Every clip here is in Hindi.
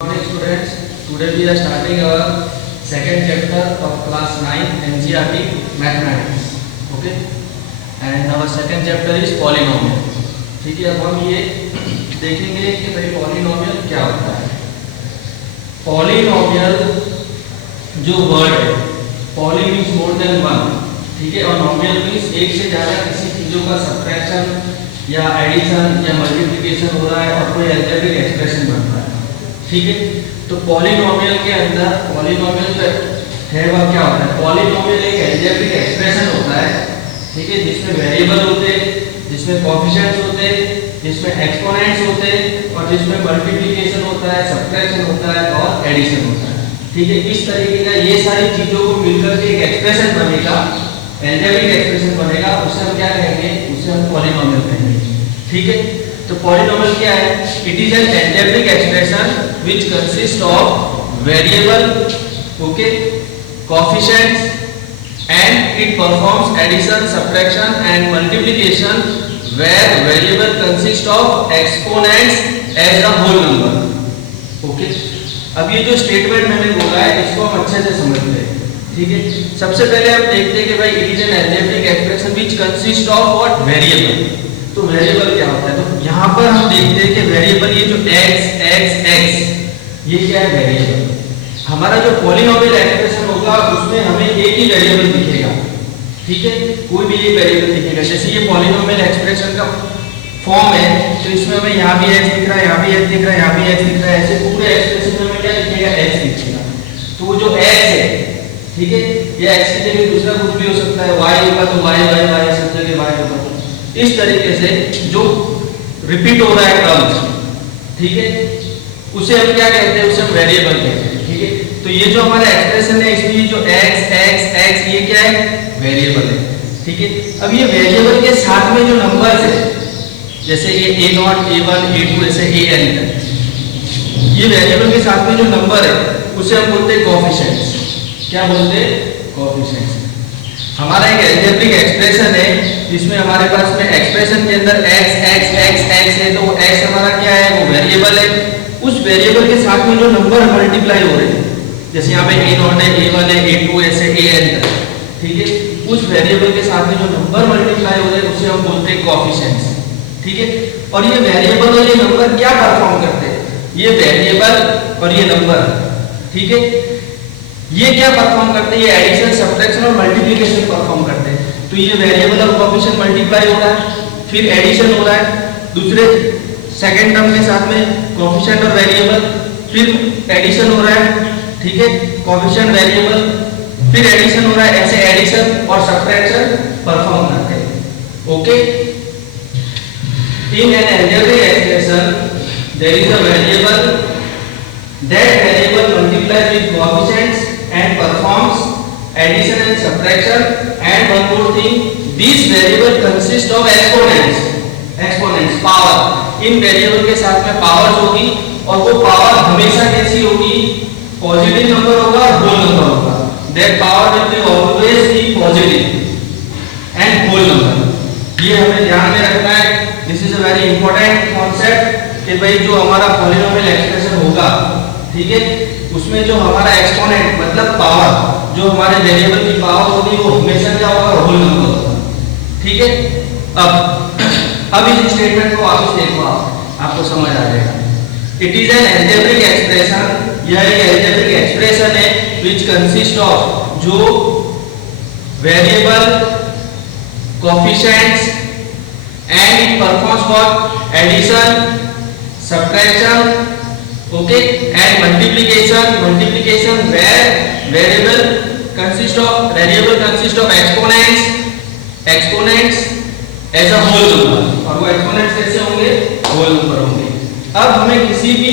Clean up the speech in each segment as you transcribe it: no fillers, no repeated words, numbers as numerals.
Morning students, today we are starting our second chapter of class 9 NCERT Mathematics. Okay, and our second chapter is polynomial. ठीक है, अब हम ये देखेंगे कि भाई polynomial क्या होता है. Polynomial जो वर्ड है, poly means more than one. ठीक है, और nominal means एक से ज़्यादा किसी चीज़ों का subtraction या addition या multiplication हो रहा है और कोई algebraic expression बन रहा है. ठीक है, तो पॉलिनोमियल के अंदर पॉलिनोमियल है वह क्या होता है. पॉलिनोमियल एक अलजेब्रिक एक्सप्रेशन होता है. ठीक है, जिसमें वेरिएबल होते हैं, जिसमें कोएफिशिएंट्स होते हैं, जिसमें एक्सपोनेंट्स होते हैं और जिसमें मल्टीप्लिकेशन होता है, सब्ट्रैक्शन होता है और एडिशन होता है. ठीक है, इस तरीके का ये सारी चीजों को मिलकर के एक एक्सप्रेशन बनेगा, अलजेब्रिक एक्सप्रेशन बनेगा. उसे हम क्या कहेंगे, उसे हम पॉलिनोमियल कहेंगे. ठीक है, तो पॉलिनोमियल क्या है? It is an algebraic expression which consists of variable, okay, coefficients, and it performs addition, subtraction and multiplication where variable consists of exponents as a whole number. Okay, अब ये जो स्टेटमेंट मैंने बोला है इसको हम अच्छे से समझते हैं. ठीक है, सबसे पहले हम देखते हैं कि भाई it is an algebraic expression which consists of what? Variable. तो वेरिएबल क्या होता है? तो यहाँ पर हम देखते हैं कि वेरिएबल ये जो x ये क्या है? वेरिएबल. हमारा जो पॉलिनोमियल एक्सप्रेशन होगा उसमें हमें एक ही वेरिएबल दिखेगा. ठीक है, कोई भी एक वेरिएबल दिखेगा. जैसे ये पॉलिनोमियल एक्सप्रेशन का फॉर्म है तो इसमें हमें यहाँ भी x दिख रहा है, यहाँ भी x दिख रहा है, यहाँ भी x दिख रहा है. ऐसे पूरे एक्सप्रेशन में हमें क्या दिखेगा? x दिखेगा. तो वो जो x है, ठीक है, या x की जगह दूसरा कुछ भी हो सकता है. y होगा तो y y y सब जगह y होगा. इस तरीके से जो रिपीट हो रहा है टर्म्स, ठीक है, उसे हम क्या कहते हैं? उसे हम वेरिएबल कहते हैं. ठीक है, तो ये जो हमारा एक्सप्रेशन है इसमें जो x ये क्या है? वेरिएबल है. ठीक है, अब ये वेरिएबल के साथ में जो नंबर्स है जैसे ये a0 a1 a2 ऐसे an तक, ये वेरिएबल के साथ में जो नंबर है उसे हम बोलते हैं कोएफिशिएंट्स. क्या बोलते हैं? कोएफिशिएंट्स. हमारा एक अलजेब्रिक एक्सप्रेशन है जिसमें हमारे पास में एक्सप्रेशन के अंदर x है, तो वो x हमारा क्या है? वो वेरिएबल है. उस वेरिएबल के साथ में जो नंबर मल्टीप्लाई हो रहे हैं जैसे यहाँ पे a0 है, a1 है, a2 ऐसे an तक, ठीक है, उस वेरिएबल के साथ में जो नंबर मल्टीप्लाई हो रहे हैं उसे हम बोलते हैं कोएफिशिएंट्स. ठीक है, और ये वेरिएबल और ये नंबर क्या परफॉर्म करते हैं? ये वेरिएबल और ये नंबर, ठीक है, ये क्या परफॉर्म करते हैं? ये एडिशन, सब्ट्रैक्शन और मल्टीप्लिकेशन परफॉर्म करते हैं. तो ये वेरिएबल और कोएफिशिएंट मल्टीप्लाई हो रहा है, फिर एडिशन हो रहा है दूसरे सेकंड टर्म के साथ में कोएफिशिएंट और वेरिएबल, फिर एडिशन हो रहा है. ठीक है, कोएफिशिएंट वेरिएबल फिर एडिशन हो रहा है. ऐसे एडिशन और सब्ट्रैक्शन परफॉर्म करते हैं. Okay, in an algebraic expression there is a variable, that variable multiplies with coefficients and performs addition and subtraction, and one more thing, this variable consists of exponents power. In variable के साथ में पावर्स होगी और वो पावर हमेशा कैसी होगी? पॉजिटिव नंबर होगा और होल नंबर होगा. That power will be always be positive and whole number. ये हमें ध्यान में रखना है. This is a very important concept कि भाई जो हमारा पॉलिनोमियल एक्सप्रेशन होगा, ठीक है, उसमें जो हमारा एक्सपोनेंट मतलब पावर, जो हमारे वेरिएबल की पावर होगी वो हमेशा क्या होगा? होल नंबर होगा. ठीक है, अब इस स्टेटमेंट को वापस देखो, आपको समझ आ जाएगा. It is an algebraic expression, यह एक अलजेब्रिक एक्सप्रेशन है व्हिच कंसिस्ट ऑफ जो variable, coefficients and it performs what? Addition, subtraction, okay, and multiplication where variable consists of exponents as a whole number, और वो exponents कैसे होंगे? whole number होंगे. अब हमें किसी भी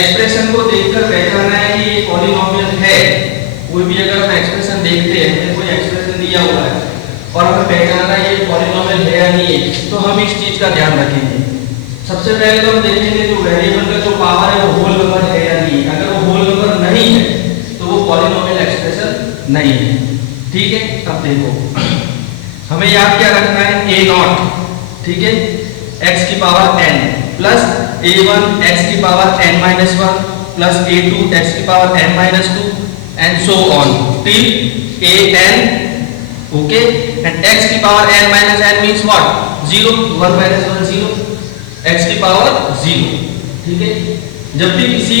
एक्सप्रेशन को देखकर पहचानना है कि ये पॉलिनोमियल है. कोई भी अगर हम एक्सप्रेशन देखते हैं, कोई एक्सप्रेशन दिया हुआ है और हमें पहचानना है ये पॉलिनोमियल है या नहीं है, तो हम इस चीज का ध्यान रखेंगे. सबसे पहले तो हम देखेंगे जो वेरिएबल का जो पावर है वो होल नंबर है या नहीं. अगर वो होल नंबर नहीं है तो वो पॉलिनोमियल एक्सप्रेशन नहीं है. ठीक है, अब देखो हमें याद क्या रखना है? a0. ठीक है, x की power n plus a1 x की power n minus 1 plus a2 x की power n minus 2 and so on till an, okay, and x की power n minus n means what 0, 1 minus 1 0, x की पावर 0, ठीक है। जब भी किसी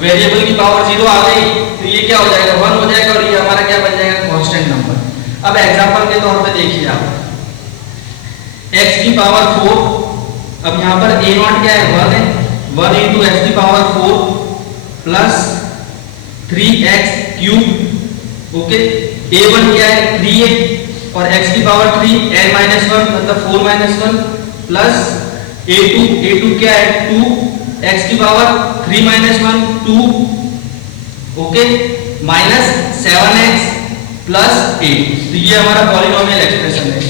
वेरिएबल की पावर 0 आ गई तो ये क्या हो जाएगा 1 हो जाएगा और ये हमारा क्या बन जाएगा कांस्टेंट नंबर। अब एग्जांपल के तौर पे देखिए आप x की पावर 4, अब यहाँ पर a0 क्या है 1 है, 1 इंटू x की power 4 plus 3x cube, okay, a1 क्या है 3 है और x की पावर 3 n माइनस 1 मतलब 4 माइनस 1 प्लस a2 क्या है 2 x की power 3 minus 1 2, okay, minus 7x plus 8। तो ये हमारा पॉलिनोमियल एक्सप्रेशन है।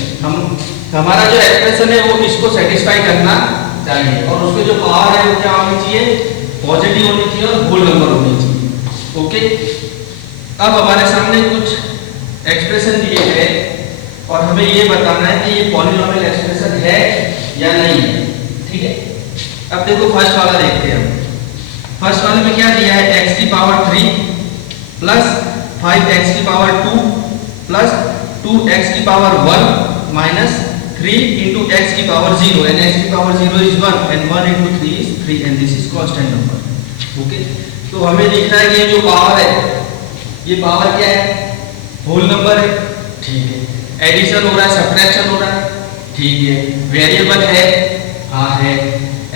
हमारा जो एक्सप्रेशन है वो इसको सेटिस्फाई करना चाहिए और उसके जो पावर है वो क्या होनी चाहिए पॉजिटिव होनी चाहिए और होल नंबर होनी चाहिए, ओके। अब हमारे सामने कुछ एक्सप्रेशन दिए गए और हमें ये बताना है कि ये पॉलिनोमियल एक्सप्रेशन है या नहीं है, ठीक है। अब देखो फर्स्ट वाला देखते हैं हम। फर्स्ट वाले में क्या दिया है x की पावर 3 प्लस 5x की पावर 2 प्लस 2x की पावर 1 माइनस 3 into x की पावर 0 and x की power 0 is 1 and 1 into 3 is 3 and this is constant number, okay. तो हमें दिख रहा है कि ये जो पावर है ये पावर क्या है होल नंबर है, ठीक है। एडिशन हो रहा है, सब्ट्रैक्शन हो रहा है, ठीक है। वेरिएबल है, हाँ है।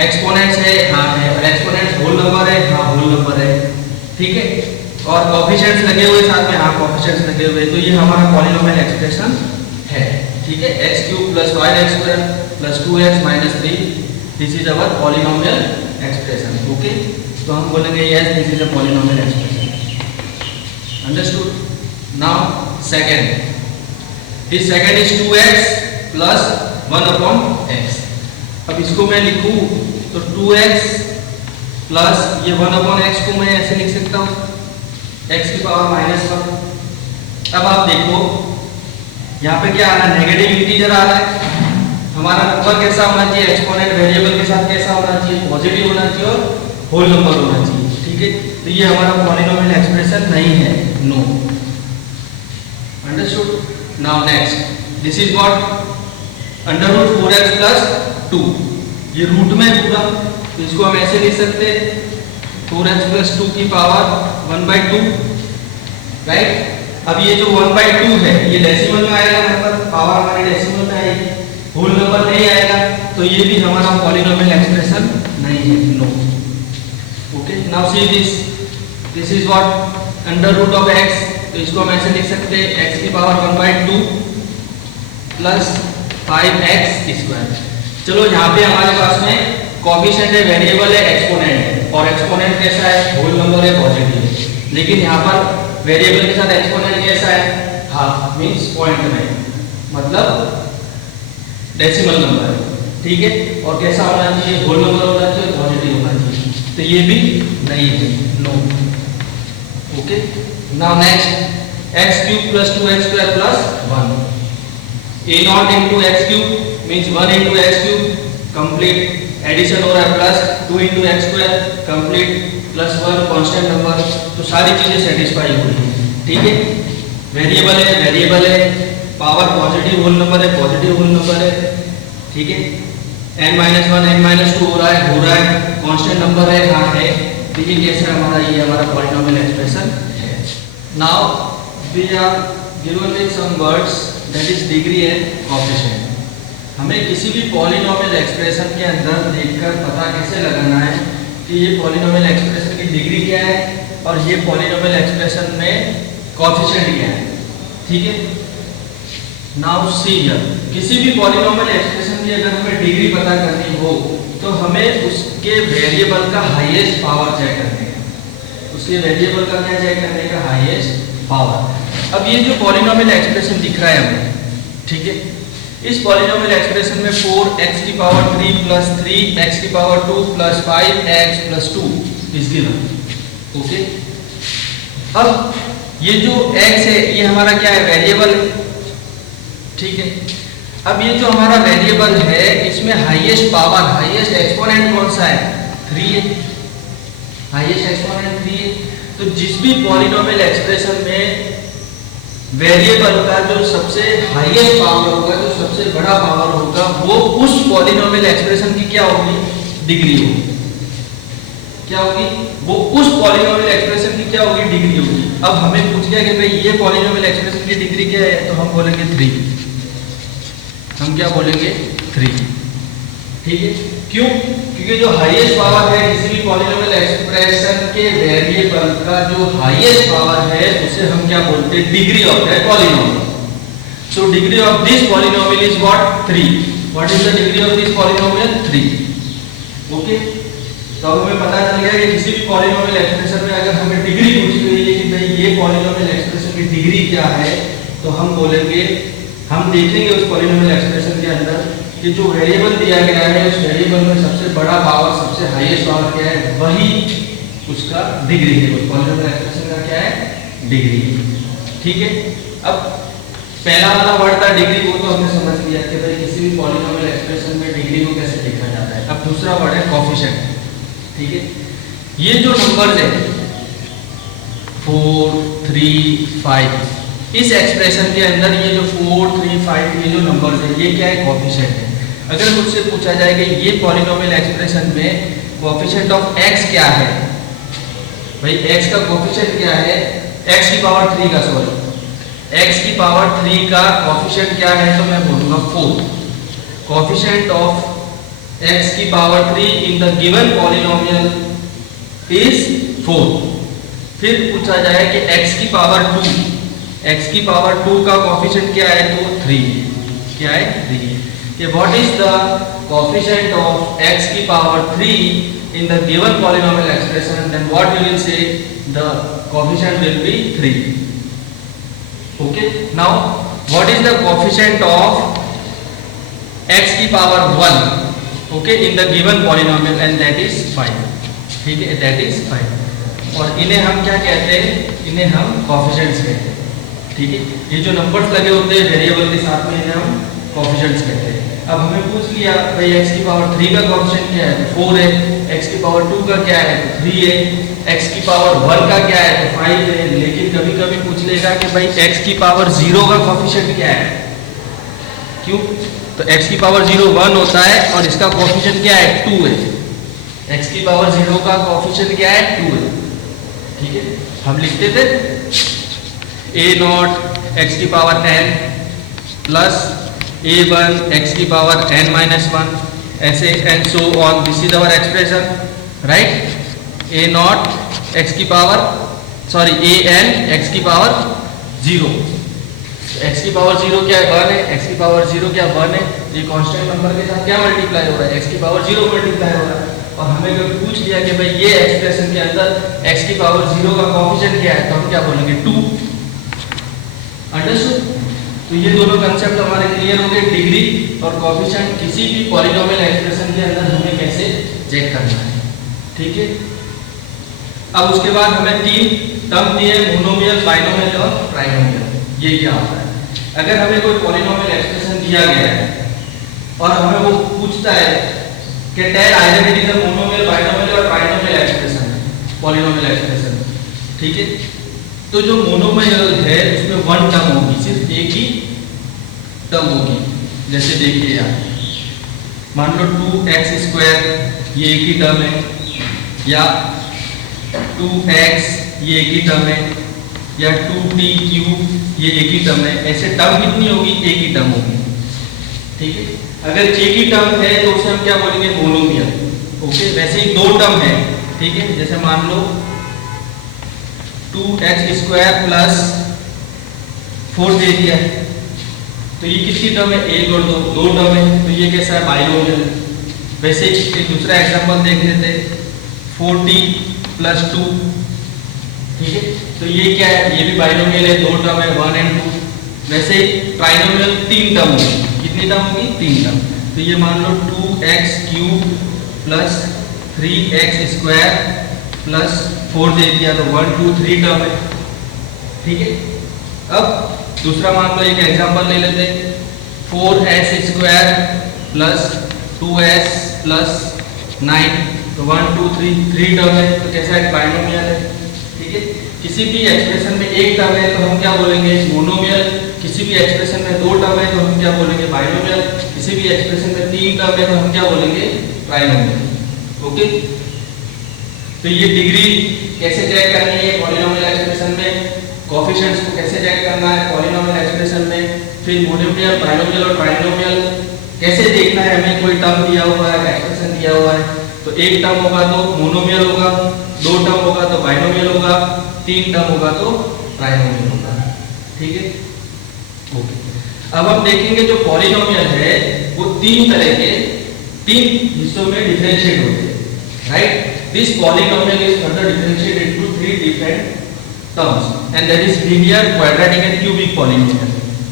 एक्सपोनेंट्स है, हाँ है। और एक्सपोनेंट्स होल नंबर है, हाँ होल नंबर है, ठीक है। और कोएफिशिएंट्स लगे हुए साथ में, हाँ कोएफिशिएंट्स लगे हुए। तो ये हमारा पॉलिनोमियल एक्सप्रेशन है, ठीक है। x cube plus 5x square plus 2x minus 3 this is our polynomial expression, okay. तो हम बोलेंगे yes this is a polynomial expression, understood. Now second, this second is 2x plus 1 upon x। अब इसको मैं लिखूं तो 2x प्लस ये 1 अपॉन x को मैं ऐसे लिख सकता हूं x की पावर माइनस 1। अब आप देखो यहाँ पे क्या आ रहा है नेगेटिव इंटीजर आ रहा है। हमारा नंबर कैसा होना चाहिए एक्सपोनेंट वेरिएबल के साथ कैसा होना चाहिए पॉजिटिव होना चाहिए और होल नंबर होना चाहिए, ठीक है। तो ये हमारा पॉलिनोमियल एक्सप्रेशन नहीं है, no, understood. Now next this is what under root 4x plus 2, ये रूट में पूरा, तो इसको हम ऐसे लिख सकते हैं 4x प्लस 2 की पावर 1/2, राइट। अब ये जो 1/2 है ये डेसिमल में आएगा नंबर, पावर हमारी डेसिमल में आएगी, होल नंबर नहीं आएगा, तो ये भी हमारा पॉलिनोमियल एक्सप्रेशन नहीं है, no, okay. Now see this is what under root of x, तो इसको हम ऐसे लिख सकते हैं x की पावर 1/2 प्लस 5x स्क्वायर। चलो यहाँ पे हमारे पास में कोएफिशिएंट है, वेरिएबल है, एक्सपोनेंट है, और एक्सपोनेंट कैसा है होल नंबर है, पॉजिटिव है। लेकिन यहाँ पर वेरिएबल के साथ एक्सपोनेंट कैसा है हाफ मींस पॉइंट में, मतलब डेसिमल नंबर है, ठीक है। और कैसा होना चाहिए होल नंबर होना चाहिए, पॉजिटिव होना चाहिए, तो ये भी नहीं है, no, okay. Now next x cube plus 2x square plus 1, a0 into x cube means 1 into x cube, complete addition हो रहा है, plus 2 into x square complete plus 1 constant number. तो सारी चीजें सेटिस्फाई हो रही है, ठीक है। वेरिएबल है, पावर पॉजिटिव होल नंबर है, पॉजिटिव होल नंबर है, ठीक है। n-1 n-2 हो रहा है, कांस्टेंट नंबर है, हाँ है। तो ये कैसा हमारा ये हमारा पॉलिनोमियल एक्सप्रेशन है। Now we are given with some words that is degree and coefficient. हमें किसी भी पॉलिनोमियल एक्सप्रेशन के अंदर देखकर पता कैसे लगाना है कि ये पॉलिनोमियल एक्सप्रेशन की डिग्री क्या है और ये पॉलिनोमियल एक्सप्रेशन में कोएफिशिएंट क्या है, ठीक है। नाउ सी हियर, किसी भी पॉलिनोमियल एक्सप्रेशन की अगर हमें डिग्री पता करनी हो तो हमें उसके वेरिएबल का हाईएस्ट पावर चेक करने का, उसके वेरिएबल का क्या चेक करने का हाईएस्ट पावर। अब ये जो पॉलिनोमियल एक्सप्रेशन दिख रहा है हमें, ठीक है, इस पॉलिनोमियल एक्सप्रेशन में 4x की पावर 3 प्लस 3x की power 2 plus 5x plus 2 is given, okay. अब ये जो x है ये हमारा क्या है वेरिएबल, ठीक है। अब ये जो हमारा वेरिएबल है इसमें हाईएस्ट पावर, हाईएस्ट एक्सपोनेंट कौन सा है? 3 है। हाईएस्ट एक्सपोनेंट 3 है। तो जिस भी पॉलिनोमियल एक्सप्रेशन में वेरिएबल का जो सबसे हाईएस्ट पावर होगा, जो सबसे बड़ा पावर होगा, वो उस पॉलिनोमियल एक्सप्रेशन की क्या होगी? डिग्री होगी। क्या होगी? वो उस पॉलिनोमियल एक्सप्रेशन की क्या होगी? डिग्री होगी। अब हमें पूछ गया कि भाई ये पॉलिनोमियल एक्सप्रेशन की डिग्री क्या है, तो हम बोलेंगे 3। हम क्या बोलेंगे? 3। ठीक है। क्यों? क्योंकि जो हाईएस्ट पावर है किसी भी पॉलिनोमियल एक्सप्रेशन के वेरिएबल का, जो हाईएस्ट पावर है उसे हम क्या बोलते हैं? Degree of that polynomial. So degree of this polynomial is what? 3। What is the degree of this polynomial? 3। Okay. तो अब हमें पता चल गया कि किसी भी पॉलिनोमियल एक्सप्रेशन में अगर हमें डिग्री पूछी हुई है कि भाई ये पॉलिनोमियल एक्सप्रेशन की डिग्री क्या है, तो हम बोलेंगे, हम देखेंगे उस पॉलिनोमियल एक्सप्रेशन के अंदर कि जो वेरिएबल दिया गया है उस वेरिएबल में सबसे बड़ा पावर, सबसे हाईएस्ट पावर क्या है, वही उसका डिग्री है। उस पॉलिनोमियल एक्सप्रेशन का क्या है? डिग्री। ठीक है। अब पहला वाला वर्ड था डिग्री, वो तो हमने समझ लिया कि भाई किसी भी पॉलिनोमियल एक्सप्रेशन में डिग्री को कैसे लिखा जाता है। अब दूसरा वर्ड है कोएफिशिएंट। ठीक है। ये जो नंबर्स है 4, 3, 5, इस एक्सप्रेशन के अंदर ये जो 4, 3, 5 ये जो नंबर्स है, ये क्या है? कोएफिशिएंट है। अगर मुझसे पूछा जाए कि ये पॉलिनोमियल एक्सप्रेशन में कोएफिशिएंट ऑफ x क्या है, भाई x का कोएफिशिएंट क्या है? x की पावर 3 का, सॉरी, x की पावर 3 का कोएफिशिएंट क्या है? तो मैं बोलूंगा 4। कोएफिशिएंट ऑफ x की power 3 in the given polynomial is 4। फिर पूछा जाए कि x की पावर 2, x की पावर 2 का कोएफिशिएंट क्या है? तो 3। क्या है? 3। कि what is the coefficient of x की power 3 in the given polynomial expression, then what you will say? The coefficient will be 3। Okay. Now what is the coefficient of x की power 1, okay, in the given polynomial, and that is 5। ठीक है, दैट इज 5। और इन्हें हम क्या कहते हैं? इन्हें हम कोएफिशिएंट्स कहते हैं। ठीक है। ये जो नंबर्स लगे होते हैं वेरिएबल के साथ में, इन्हें हम कोएफिशिएंट्स कहते हैं। अब हमें पूछ लिया भाई x की पावर 3 का कोएफिशिएंट क्या है? तो 4 है। x की पावर 2 का क्या है? तो 3 है। x की पावर 1 का क्या है? तो 5 है। लेकिन कभी कभी पूछ लेगा कि भाई x की पावर 0 का कोएफिशिएंट क्या है? क्यों? तो x की पावर 0 1 होता है और इसका कोएफिशिएंट क्या है? 2 है। x की पावर 0 का कोएफिशिएंट क्या है? 2 है। ठीक है। हम लिखते थे a0 x की power n plus a1 x की पावर n-1, ऐसे and so on. This is our expression, right? a0 x की पावर, सॉरी, an x की पावर 0। x की पावर 0 क्या है? 1 है। x की पावर 0 क्या? 1 है। ये कांस्टेंट नंबर के साथ क्या मल्टीप्लाई हो रहा है? x की पावर 0 मल्टीप्लाई हो रहा है। और हमें कभी पूछ लिया कि भाई ये एक्सप्रेशन के अंदर x की पावर 0 का कोएफिशिएंट क्या है, तो हम क्या बोलेंगे? 2। अंडरस्टूड? तो ये दोनों कंसेप्ट हमारे क्लियर हो गए, डिग्री और कोएफिशिएंट किसी भी पॉलिनोमियल एक्सप्रेशन के अंदर हमें कैसे चेक करना है। ठीक है। अब उसके बाद हमें 3 टर्म दिए, मोनोमियल, बाइनोमियल और ट्राइनोमियल। ये क्या होता है? अगर हमें कोई पॉलिनोमियल एक्सप्रेशन दिया गया है और हमें वो पूछता है कि tell either it is a monomial, binomial और ट्राइनोमियल एक्सप्रेशन है, पॉलिनोमियल एक्सप्रेशन। ठीक है। तो जो मोनोमियल है उसमें 1 टर्म होगी, सिर्फ एक ही टर्म होगी। जैसे देखिए यार, मान लो 2x², ये एक ही टर्म है, या 2x ये एक ही टर्म है, या 2t³ ये एक ही टर्म है। ऐसे टर्म कितनी होगी? एक ही टर्म होगी। ठीक है। अगर एक ही टर्म है तो उसे हम क्या बोलेंगे? मोनोमियल। ओके। वैसे ही 2 टर्म है, ठीक है, जैसे मान लो 2x² प्लस 4 दे दिया, तो ये कितनी टर्म है? 1 और 2 टर्म है, तो ये कैसा है? बाइनोमियल। वैसे ही एक दूसरा एग्जांपल देख लेते हैं, 4t प्लस 2। ठीक है। तो ये क्या है? ये भी बाइनोमियल है, 2 टर्म है, 1 और 2। वैसे ही ट्राइनोमियल 3 टर्म होगी। कितनी टर्म होगी? 3 टर्म। तो ये मान लो 2x³ प्लस 3x² प्लस 4 दे दिया, तो 1 2 3 टर्म है। ठीक है। अब दूसरा मान लो एक एग्जांपल ले लेते हैं, 4s square plus 2s plus 9, तो 1 2 3 टर्म है, तो कैसा है बाइनोमियल है। ठीक है, किसी भी एक्सप्रेशन में एक टर्म है तो हम क्या बोलेंगे मोनोमियल, किसी भी एक्सप्रेशन में दो टर्म है तो हम क्या बोलेंगे बाइनोमियल, किसी भी एक्सप्रेशन में तीन टर्म है तो हम क्या बोलेंगे ट्राइनोमियल। ओके, तो ये डिग्री कैसे चेक करनी है पॉलिनोमियल एक्सप्रेशन में, कोएफिशिएंट्स को कैसे चेक करना है पॉलिनोमियल एक्सप्रेशन में, फिर मोनोमियल बाइनोमियल और ट्राइनोमियल कैसे देखना है, हमें कोई टर्म दिया हुआ है एक्सप्रेशन दिया हुआ है तो एक टर्म होगा तो मोनोमियल होगा, दो टर्म होगा तो बाइनोमियल होगा, तीन टर्म होगा तो ट्राइनोमियल होगा। ठीक है, ओके। अब हम देखेंगे जो पॉलिनोमियल है वो तीन तरह के तीन हिस्सों में डिफरेंशिएट होते हैं, right. This polynomial is further differentiated into three different terms and that is linear, quadratic and cubic polynomial.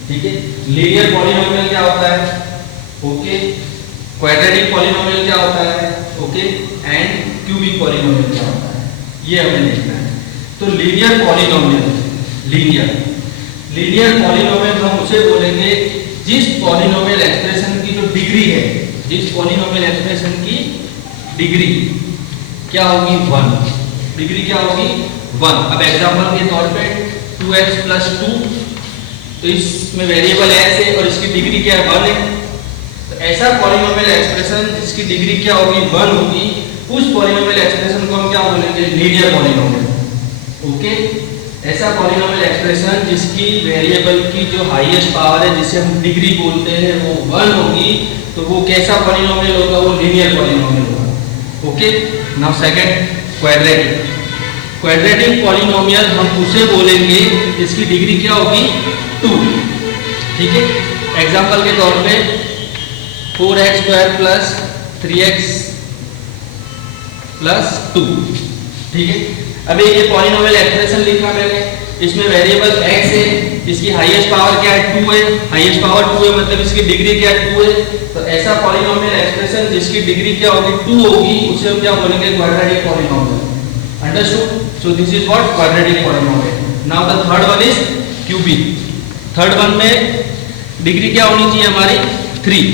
ठीक है, लीनियर पॉलिनोमियल क्या होता है, ओके, क्वाड्रेटिक पॉलिनोमियल क्या होता है, ओके, एंड क्यूबिक पॉलिनोमियल क्या होता है, ये हमें देखना है। तो लीनियर पॉलिनोमियल, लीनियर पॉलिनोमियल हम उसे बोलेंगे जिस पॉलिनोमियल एक्सप्रेशन की जो डिग्री है, जिस पॉलिनोमियल एक्सप्रेशन की डिग्री क्या होगी 1, डिग्री क्या होगी 1। अब एग्जांपल के तौर पे 2x + 2, तो इसमें वेरिएबल x है और इसकी डिग्री क्या है 1 है, तो ऐसा पॉलिनोमियल एक्सप्रेशन जिसकी डिग्री क्या होगी 1 होगी, उस पॉलिनोमियल एक्सप्रेशन को हम क्या बोलेंगे लीनियर पॉलिनोमियल। ओके, ऐसा पॉलिनोमियल एक्सप्रेशन जिसकी वेरिएबल की जो हाईएस्ट पावर है जिसे हम डिग्री बोलते हैं वो 1 होगी, तो वो कैसा पॉलिनोमियल होगा, वो लीनियर पॉलिनोमियल होगा। Okay, now second quadratic, quadratic polynomial हम उसे बोलेंगे जिसकी डिग्री क्या होगी 2। ठीक है, एग्जांपल के तौर पे 4x² + 3x + 2। ठीक है, अभी ये पॉलिनोमियल एक्सप्रेशन लिखा मैंने, इसमें वेरिएबल x है, इसकी हाईएस्ट पावर क्या है 2 है, हाईएस्ट पावर 2 है मतलब इसकी डिग्री क्या है 2 है, तो ऐसा पॉलिनोमियल एक्सप्रेशन जिसकी डिग्री क्या होगी 2 होगी, उसे हम क्या बोलेंगे quadratic polynomial. Understood? So this is what quadratic polynomial. Now the third one is cubic. Third one में डिग्री क्या होनी चाहिए हमारी 3।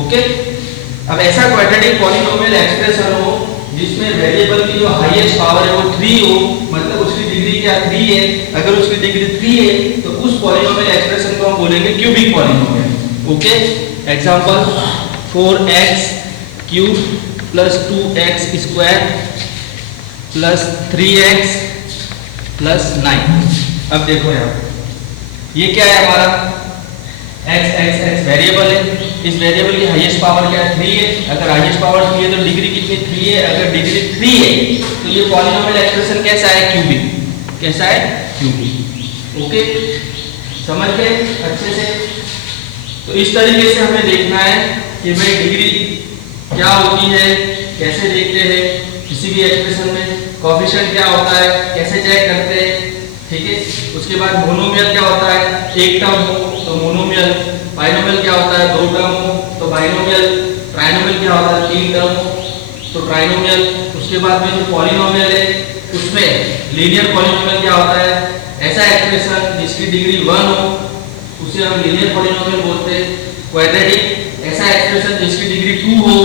ओके, अब ऐसा क्वाड्रेटिक पॉलिनोमियल एक्सप्रेशन हो जिसमें वेरिएबल की जो हाईएस्ट पावर है वो 3 हो, मतलब उसकी डिग्री क्या 3 है, अगर उसकी डिग्री 3 है तो उस पॉलिनोमियल एक्सप्रेशन को हम बोलेंगे cubic polynomial. Okay, example 4x³ + 2x² + 3x + 9। अब देखो यार ये क्या है हमारा x वेरिएबल है, इस वेरिएबल की हाईएस्ट पावर क्या है 3 है, अगर हाईएस्ट पावर 3 है तो डिग्री कितनी 3 है, अगर डिग्री 3 है तो ये पॉलिनोमियल एक्सप्रेशन कैसा है क्यूबिक, कैसा है क्यूबिक। ओके, समझ गए अच्छे से? तो इस तरीके से हमें देखना है कि भाई डिग्री क्या होती है, कैसे देखते हैं किसी भी एक्सप्रेशन में, कोएफिशिएंट क्या होता है कैसे चेक करते हैं। ठीक है, उसके बाद मोनोमियल क्या होता है, एक टर्म हो तो मोनोमियल, बाइनोमियल क्या होता है 2 टर्म हो तो बाइनोमियल, ट्राइनोमियल क्या होता है 3 टर्म हो तो ट्राइनोमियल। उसके बाद में जो पॉलिनोमियल है उसमें लीनियर पॉलिनोमियल क्या होता है, ऐसा एक्सप्रेशन जिसकी डिग्री 1 हो उसे हम लीनियर पॉलिनोमियल बोलते हैं। क्वाड्रेटिक ऐसा एक्सप्रेशन जिसकी डिग्री 2 हो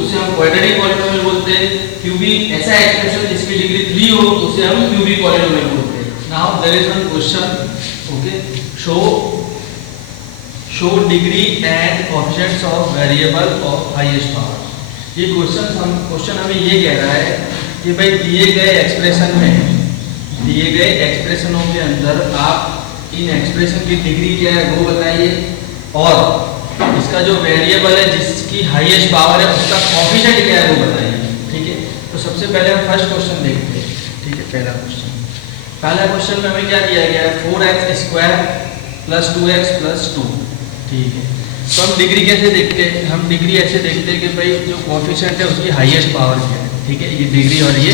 उसे हम क्वाड्रेटिक पॉलिनोमियल बोलते हैं। क्यूबिक ऐसा एक्सप्रेशन जिसकी डिग्री 3 हो उसे हम क्यूबिक पॉलिनोमियल बोलते हैं। Now there is one question, okay, show degree and coefficients of variable of highest power। ये क्वेश्चन हमें ये कह रहा है कि भाई दिए गए एक्सप्रेशन में, दिए गए एक्सप्रेशनों के अंदर आप इन एक्सप्रेशन की डिग्री क्या है वो बताइए, और इसका जो वेरिएबल है जिसकी हाईएस्ट पावर है उसका कोएफिशिएंट क्या है वो बताइए। ठीक है, तो सबसे पहले हम फर्स्ट क्वेश्चन देखते हैं। ठीक है, पहला क्वेश्चन में हमें क्या दिया गया है 4x² + 2x + 2। ठीक है, तो हम डिग्री कैसे देखते हैं, हम डिग्री ऐसे देखते हैं कि भाई जो कोएफिशिएंट है उसकी हाईएस्ट पावर क्या है। ठीक है, ये डिग्री और ये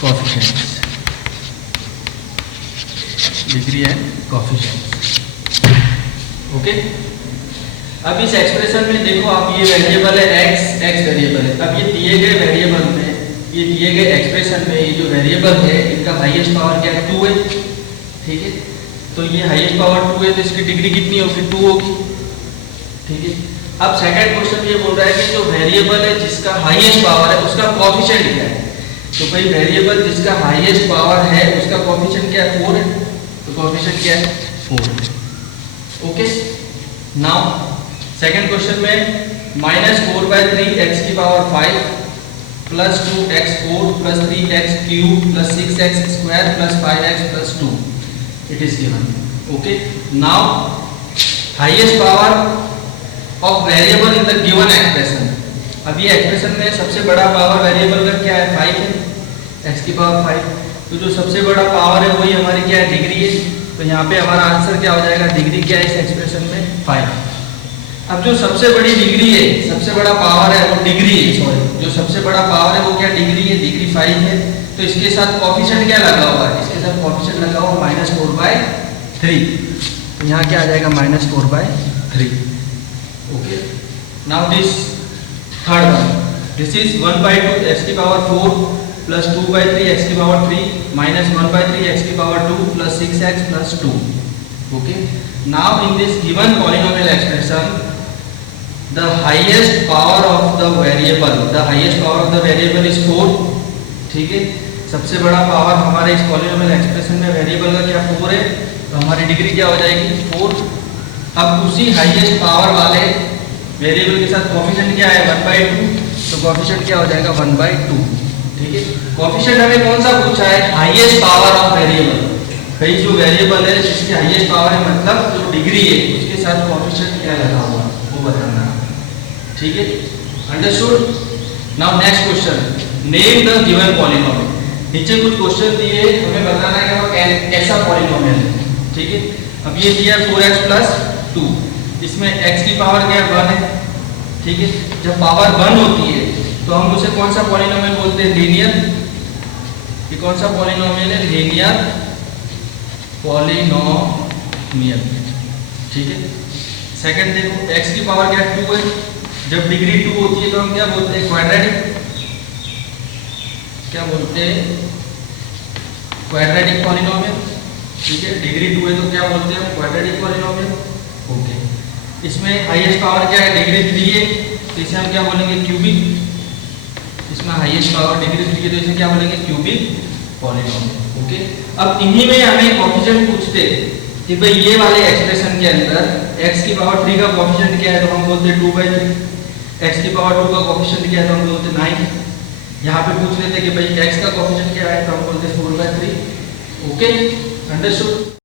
coefficient, degree and coefficient. Okay, अब इस एक्सप्रेशन में देखो आप ये वेरिएबल है x वेरिएबल है। अब ये दिए गए वेरिएबल में, ये दिए गए एक्सप्रेशन में ये जो वेरिएबल है इनका हाईएस्ट पावर क्या है 2 है। ठीक है, तो ये हाईएस्ट पावर 2 है तो इसकी डिग्री कितनी होगी 2 होगी। ठीक है। अब सेकंड क्वेश्चन ये बोल रहा है कि जो वेरिएबल है जिसका हाईएस्ट पावर है उसका कोएफिशिएंट क्या है। तो भाई वेरिएबल जिसका हाईएस्ट पावर है उसका कोएफिशिएंट क्या है, 4 है। तो कोएफिशिएंट क्या है, 4। ओके, नाउ सेकंड क्वेश्चन में -4/3 x की power 5 plus 2x4 plus 3x cube plus 6x square plus 5x plus 2 it is given. Okay, now highest power of variable in the given expression. अब ये एक्सप्रेशन में सबसे बड़ा पावर वेरिएबल का क्या है, 5 है, x की पावर 5। तो जो सबसे बड़ा पावर है वही हमारी क्या है, डिग्री है। तो यहाँ पे हमारा आंसर क्या हो जाएगा, डिग्री क्या है इस एक्सप्रेशन में, 5। अब जो सबसे बड़ी डिग्री है, सबसे बड़ा पावर है वो डिग्री है, सॉरी जो सबसे बड़ा पावर है वो क्या डिग्री है, डिग्री 5 है। तो इसके साथ कोएफिशिएंट क्या लगा हुआ है, इसके साथ कोएफिशिएंट लगा हुआ -4/3। यहाँ क्या आ जाएगा, -4/3। Okay, now this third one, this is 1/2 x की पावर 4 प्लस 2/3 x की पावर 3 माइनस 1/3 x की power 2 plus 6x plus 2। Okay, now in this given polynomial expression the highest power of the variable is 4। ठीक है, सबसे बड़ा पावर हमारे इस पॉलिनोमियल एक्सप्रेशन में वेरिएबल का क्या 4 है। तो हमारी डिग्री क्या हो जाएगी, 4। अब उसी हाईएस्ट पावर वाले वेरिएबल के साथ कोएफिशिएंट क्या है, 1/2। तो कोएफिशिएंट क्या हो जाएगा, 1/2। ठीक है, कोएफिशिएंट हमें कौन सा पूछा है, हाईएस्ट पावर ऑफ वेरिएबल। भाई जो वेरिएबल है जिसकी हाईएस्ट पावर है मतलब जो डिग्री है उसके साथ कोएफिशिएंट क्या लगा हुआ वो बताना। ठीक है, understood. Now next question, name the given polynomial. नीचे कुछ क्वेश्चन दिए, हमें बताना है कि वो कैसा पॉलिनोमियल है। ठीक है, अब ये दिया 4x प्लस 2, इसमें x की पावर क्या है, 1 है। ठीक है, जब पावर 1 होती है तो हम उसे कौन सा पॉलिनोमियल बोलते हैं, लीनियर। ये कौन सा पॉलिनोमियल है, लीनियर पॉलिनोमियल। ठीक है, सेकंड देखो, x की पावर क्या है, 2 है। जब डिग्री 2 होती है तो हम क्या बोलते हैं, क्वाड्रेटिक। क्या बोलते हैं, क्वाड्रेटिक पॉलिनोमियल। ठीक है, डिग्री 2 है तो क्या बोलते हैं, क्वाड्रेटिक पॉलिनोमियल। ओके, इसमें हाईएस्ट पावर क्या है, डिग्री 3 है तो इसे हम क्या बोलेंगे, क्यूबिक। इसमें हाईएस्ट पावर डिग्री 3 है तो इसे क्या बोलेंगे, क्यूबिक पॉलिनोमियल। ओके, अब इन्हीं में हमें कोएफिशिएंट पूछते कि भाई ये वाले एक्सप्रेशन के अंदर x की पावर 3 का कोएफिशिएंट क्या है, तो हम बोलते हैं 2/3। x की पावर 2 का कोएफिशिएंट क्या है, तो हम बोलते हैं 9। यहाँ पे पूछ लेते कि भाई x का कोएफिशिएंट क्या है, तो हम बोलते हैं 4/3। Okay, understood.